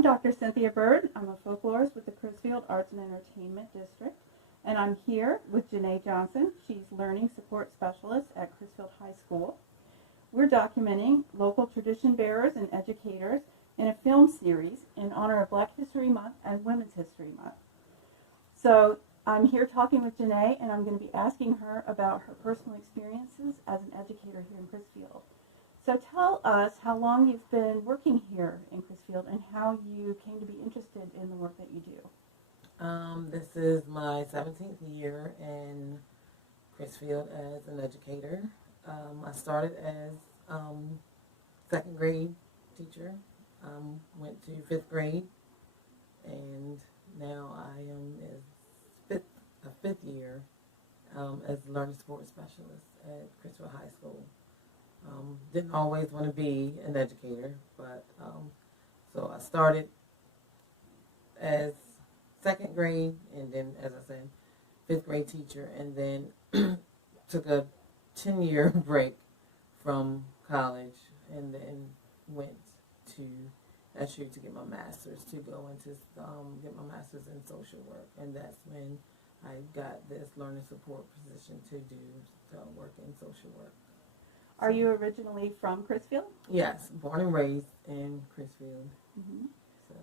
I'm Dr. Cynthia Byrd. I'm a folklorist with the Crisfield Arts and Entertainment District, and I'm here with Janae Johnson. She's Learning Support Specialist at Crisfield High School. We're documenting local tradition bearers and educators in a film series in honor of Black History Month and Women's History Month. So I'm here talking with Janae, and I'm going to be asking her about her personal experiences as an educator here in Crisfield. So tell us how long you've been working here in Crisfield and how you came to be interested in the work that you do. This is my 17th year in Crisfield as an educator. I started as second grade teacher, went to fifth grade, and now I am a fifth year as learning support specialist at Crisfield High School. Didn't always want to be an educator, but so I started as second grade, and then, as I said, fifth grade teacher, and then took a 10-year break from college, and then went to SU to get my master's, to go into get my master's in social work, and that's when I got this learning support position to work in social work. Are you originally from Crisfield? Yes, born and raised in Crisfield. Mm-hmm. So.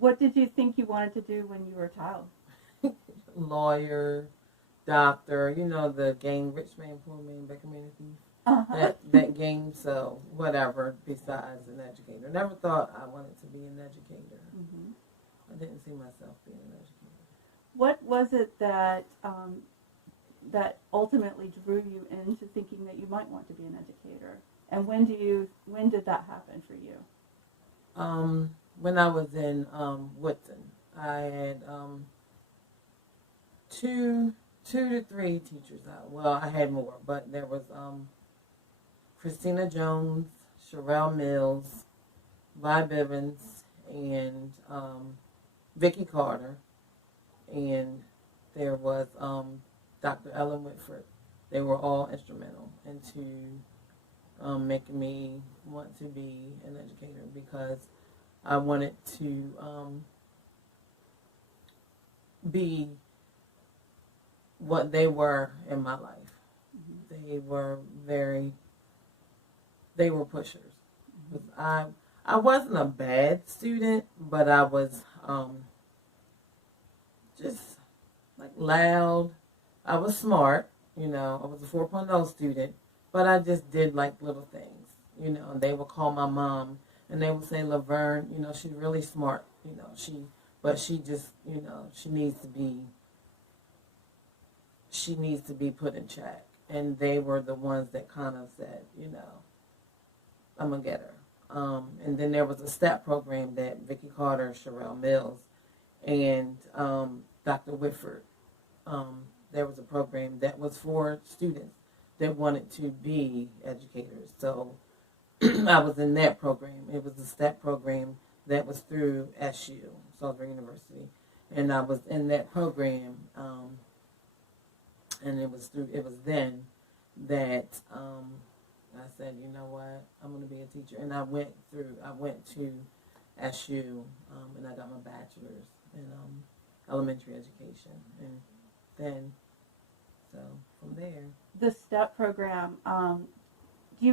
What did you think you wanted to do when you were a child? Lawyer, doctor, the game Rich Man, Poor Man, Becca Man and Thief. Uh-huh. That game, so whatever besides an educator. Never thought I wanted to be an educator. Mm-hmm. I didn't see myself being an educator. What was it that that ultimately drew you into thinking that you might want to be an educator? And when did that happen for you? When I was in Woodson, I had two to three teachers out. Well, I had more, but there was Christina Jones, Sherelle Mills, Vi Bivens, and Vicki Carter, and there was Dr. Ellen Whitford. They were all instrumental into making me want to be an educator, because I wanted to be what they were in my life. Mm-hmm. They were pushers. Mm-hmm. I wasn't a bad student, but I was just like loud. I was smart, I was a 4.0 student, but I just did like little things, and they would call my mom and they would say, LaVerne, she's really smart, but she just, she needs to be put in check. And they were the ones that kind of said, I'm going to get her. And then there was a STEP program that Vicki Carter, Sherelle Mills, and Dr. Whitford, there was a program that was for students that wanted to be educators. So I was in that program. It was a STEP program that was through SU, Salisbury University. And I was in that program, and it was then that I said, you know what, I'm going to be a teacher. And I went to SU, and I got my bachelor's in elementary education. And then, so from there. The STEP program, do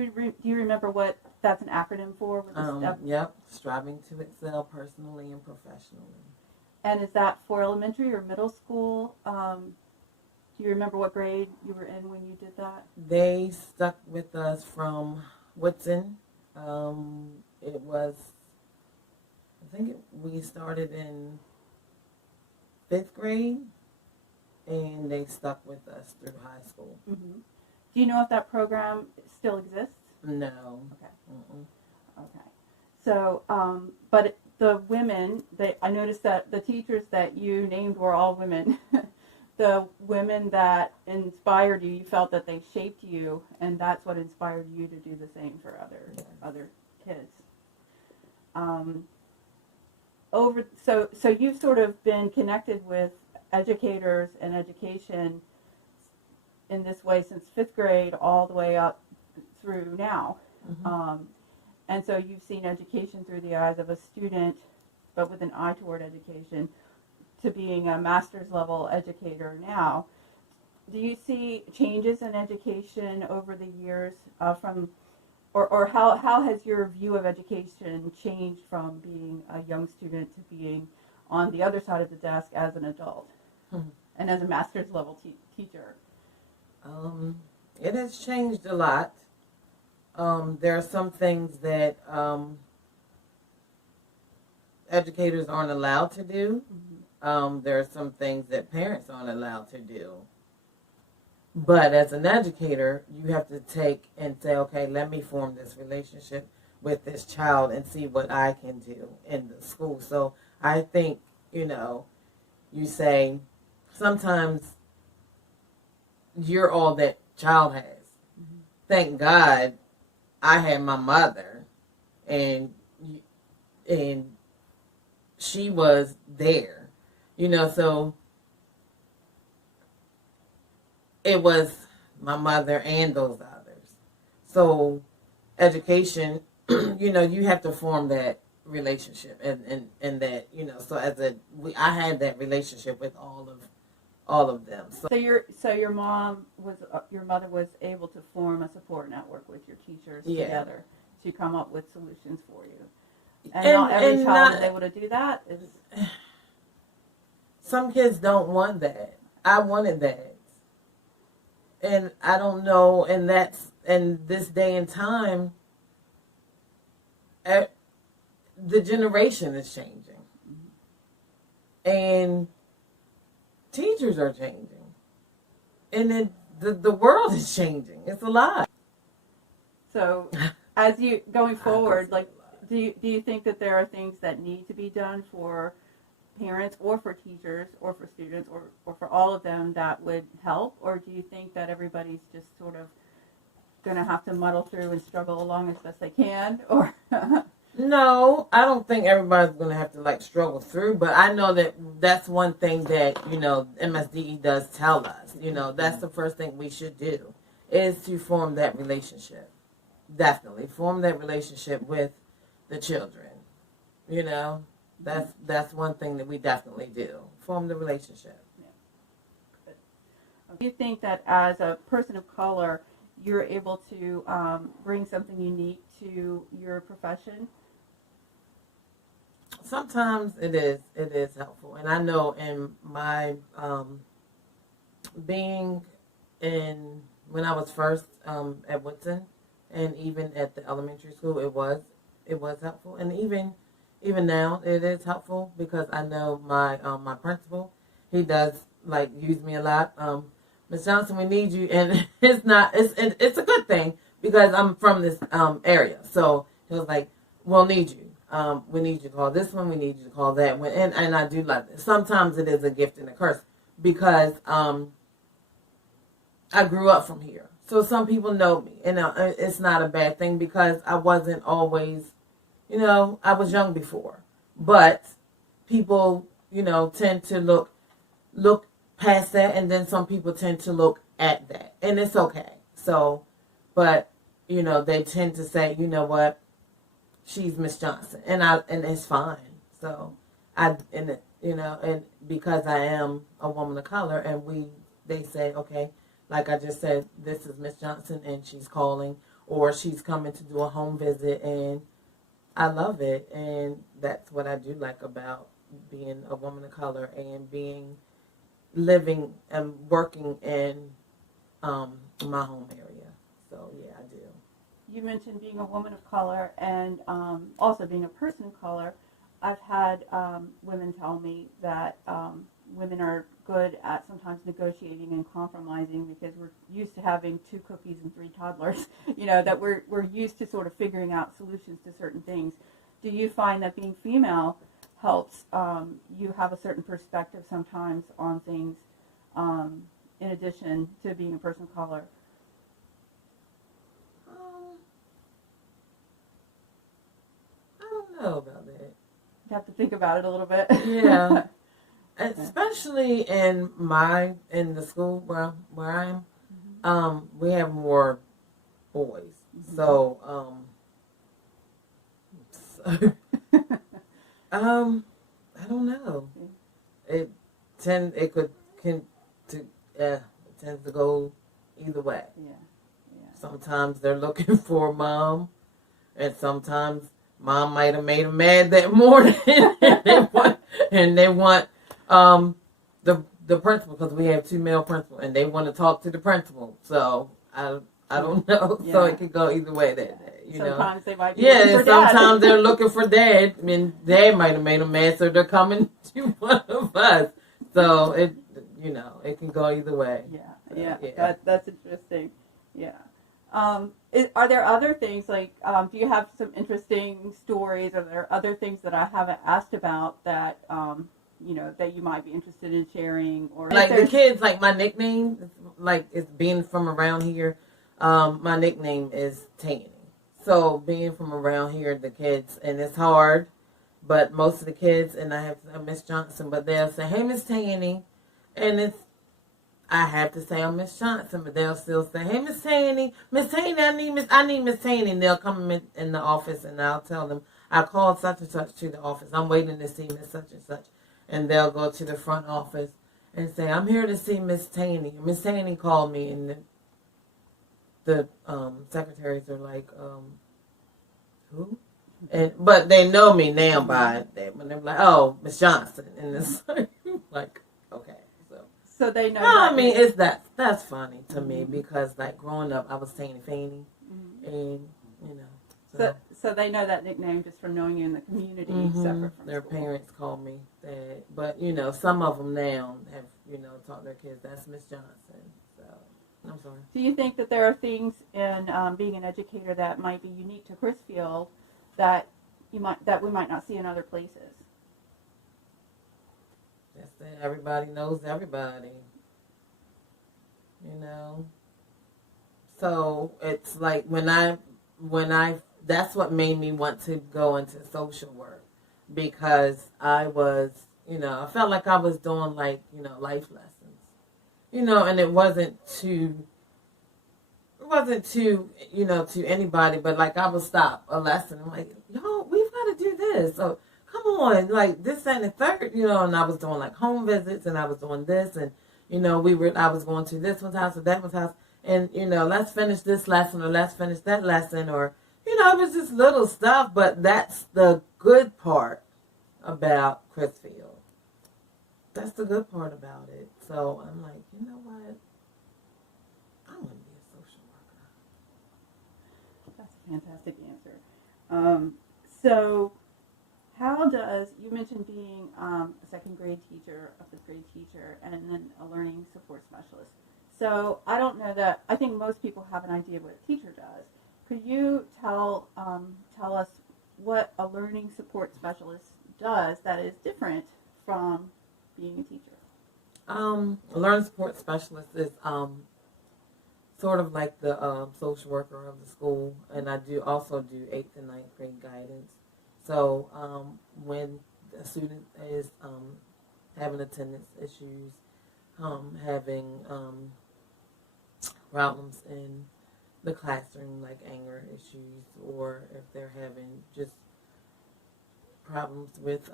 you remember what that's an acronym for? With the STEP? Yep, striving to excel personally and professionally. And is that for elementary or middle school? Do you remember what grade you were in when you did that? They stuck with us from Woodson. It was, we started in fifth grade, and they stuck with us through high school. Mm-hmm. Do you know if that program still exists? No. Okay. Mm-mm. Okay. So, but the women, I noticed that the teachers that you named were all women. The women that inspired you, you felt that they shaped you, and that's what inspired you to do the same for other kids. So you've sort of been connected with educators and education in this way since fifth grade all the way up through now. Mm-hmm. And so you've seen education through the eyes of a student, but with an eye toward education, to being a master's level educator now. Do you see changes in education over the years or how has your view of education changed from being a young student to being on the other side of the desk as an adult and as a master's level teacher? It has changed a lot. There are some things that educators aren't allowed to do. There are some things that parents aren't allowed to do. But as an educator, you have to take and say, okay, let me form this relationship with this child and see what I can do in the school. So I think, you say sometimes you're all that child has. Thank God I had my mother and she was there, so it was my mother and those others. So education, you have to form that relationship and that, so I had that relationship with all of them. So your mother was able to form a support network with your teachers together to come up with solutions for you. And not every child is able to do that. Some kids don't want that. I wanted that. And I don't know, and that's in this day and time, the generation is changing. And teachers are changing. And then the world is changing. It's a lot. So as you going forward, do you think that there are things that need to be done for parents or for teachers or for students or for all of them that would help? Or do you think that everybody's just sort of going to have to muddle through and struggle along as best they can? Or No, I don't think everybody's going to have to struggle through, but I know that that's one thing that, MSDE does tell us. That's the first thing we should do is to form that relationship. Definitely form that relationship with the children. That's one thing that we definitely do. Form the relationship. Yeah. Do you think that as a person of color, you're able to bring something unique to your profession? Sometimes it is helpful. And I know in my being when I was first at Woodson and even at the elementary school, it was helpful. And even now, it is helpful because I know my principal, he does use me a lot. Ms. Johnson, we need you, and it's a good thing because I'm from this area. So he was like, we'll need you. We need you to call this one. We need you to call that one. And I do like this. Sometimes it is a gift and a curse because I grew up from here. So some people know me, and it's not a bad thing because I wasn't always. I was young before, but people, tend to look past that, and then some people tend to look at that, and it's okay. So, but they tend to say, what, she's Miss Johnson, and it's fine. So, and because I am a woman of color, and they say, okay, like I just said, this is Miss Johnson, and she's calling, or she's coming to do a home visit, and I love it, and that's what I do like about being a woman of color and living and working in my home area. So, yeah, I do. You mentioned being a woman of color and also being a person of color. I've had women tell me that women are good at sometimes negotiating and compromising because we're used to having 2 cookies and 3 toddlers, that we're used to sort of figuring out solutions to certain things. Do you find that being female helps you have a certain perspective sometimes on things in addition to being a person of color? I don't know about that. You have to think about it a little bit. Yeah. Especially in the school where I am, we have more boys. So, I don't know. Mm. It it tends to go either way. Yeah. Yeah. Sometimes they're looking for mom, and sometimes mom might have made them mad that morning, and they want the principal, because we have 2 male principals, and they want to talk to the principal. So I don't know. Yeah. So it could go either way that day. You Sometimes they might be know. Yeah, looking for and sometimes dad. they're looking for dad. I mean, dad might have made them mad, so they're coming to one of us. So it it can go either way. Yeah. So, Yeah. yeah. That's interesting. Yeah. Are there other things like, do you have some interesting stories? Are there other things that I haven't asked about that, that you might be interested in sharing? Or like the kids, like my nickname, like it's being from around here. My nickname is Tanny. So being from around here, the kids, and it's hard, but most of the kids, and I have Miss Johnson, but they'll say, "Hey, Miss Tanny," and I have to say I'm Miss Johnson, but they'll still say, "Hey, Miss Tanny, I need Miss Tanny," and they'll come in the office, and I'll tell them I called such and such to the office. I'm waiting to see Miss such and such, and they'll go to the front office and say, "I'm here to see Miss Tanny." Miss Tanny called me, and the secretaries are like, "Who?" But they know me now by that. When they're like, "Oh, Miss Johnson," and it's like, okay. So they know. No, I mean that's funny to me, because like growing up, I was Tanny Fanny, and So they know that nickname just from knowing you in the community, separate from their school. parents call me that. But some of them now have taught their kids that's Miss Johnson. So I'm sorry. Do you think that there are things in being an educator that might be unique to Crisfield that we might not see in other places? Just that everybody knows everybody. So it's like when I that's what made me want to go into social work, because I was I felt like I was doing like life lessons, and it wasn't to to anybody, but like I would stop a lesson. I'm like, yo, we've got to do this. So come on, like this and the third, and I was doing like home visits, and I was doing this, and I was going to this one's house or that one's house, and let's finish this lesson, or let's finish that lesson, or it was just little stuff. But that's the good part about Crisfield. That's the good part about it. So I'm like, you know what? I want to be a social worker. That's a fantastic answer. So how does, you mentioned being a second grade teacher, a fifth grade teacher, and then a learning support specialist. So I don't know that, I think most people have an idea of what a teacher does. Could you tell us what a learning support specialist does that is different from being a teacher? A learning support specialist is sort of like the social worker of the school, and I also do 8th and 9th grade guidance. So when a student is having attendance issues, having problems in the classroom, like anger issues, or if they're having just problems with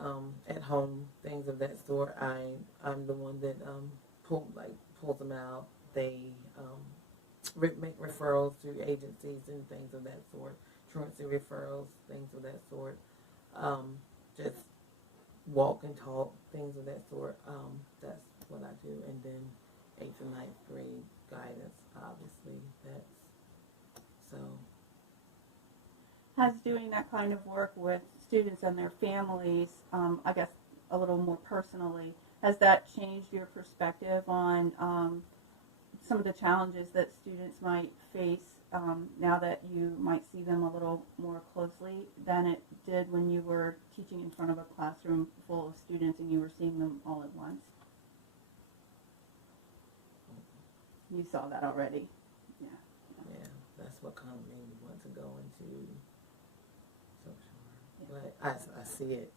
at home, things of that sort, I'm the one that pulls them out. They make referrals to agencies and things of that sort, truancy referrals, things of that sort. Just walk and talk, things of that sort. That's what I do. And then 8th and 9th grade guidance, obviously. Has doing that kind of work with students and their families, I guess a little more personally, has that changed your perspective on some of the challenges that students might face now that you might see them a little more closely than it did when you were teaching in front of a classroom full of students and you were seeing them all at once? You saw that already. Yeah. That's what kind of made me want to go into social work. But I see it.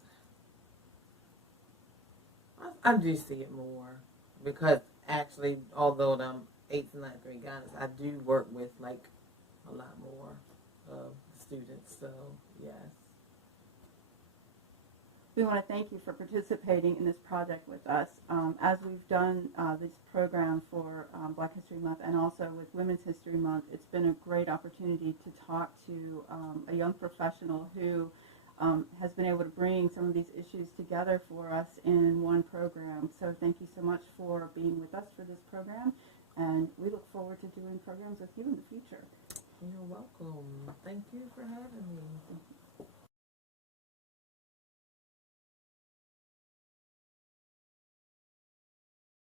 I do see it more, because actually, although I'm 8th and 9th grade guidance, I do work with like a lot more students. So yes. we want to thank you for participating in this project with us. As we've done this program for Black History Month and also with Women's History Month, it's been a great opportunity to talk to a young professional who has been able to bring some of these issues together for us in one program. So thank you so much for being with us for this program, and we look forward to doing programs with you in the future. You're welcome. Thank you for having me.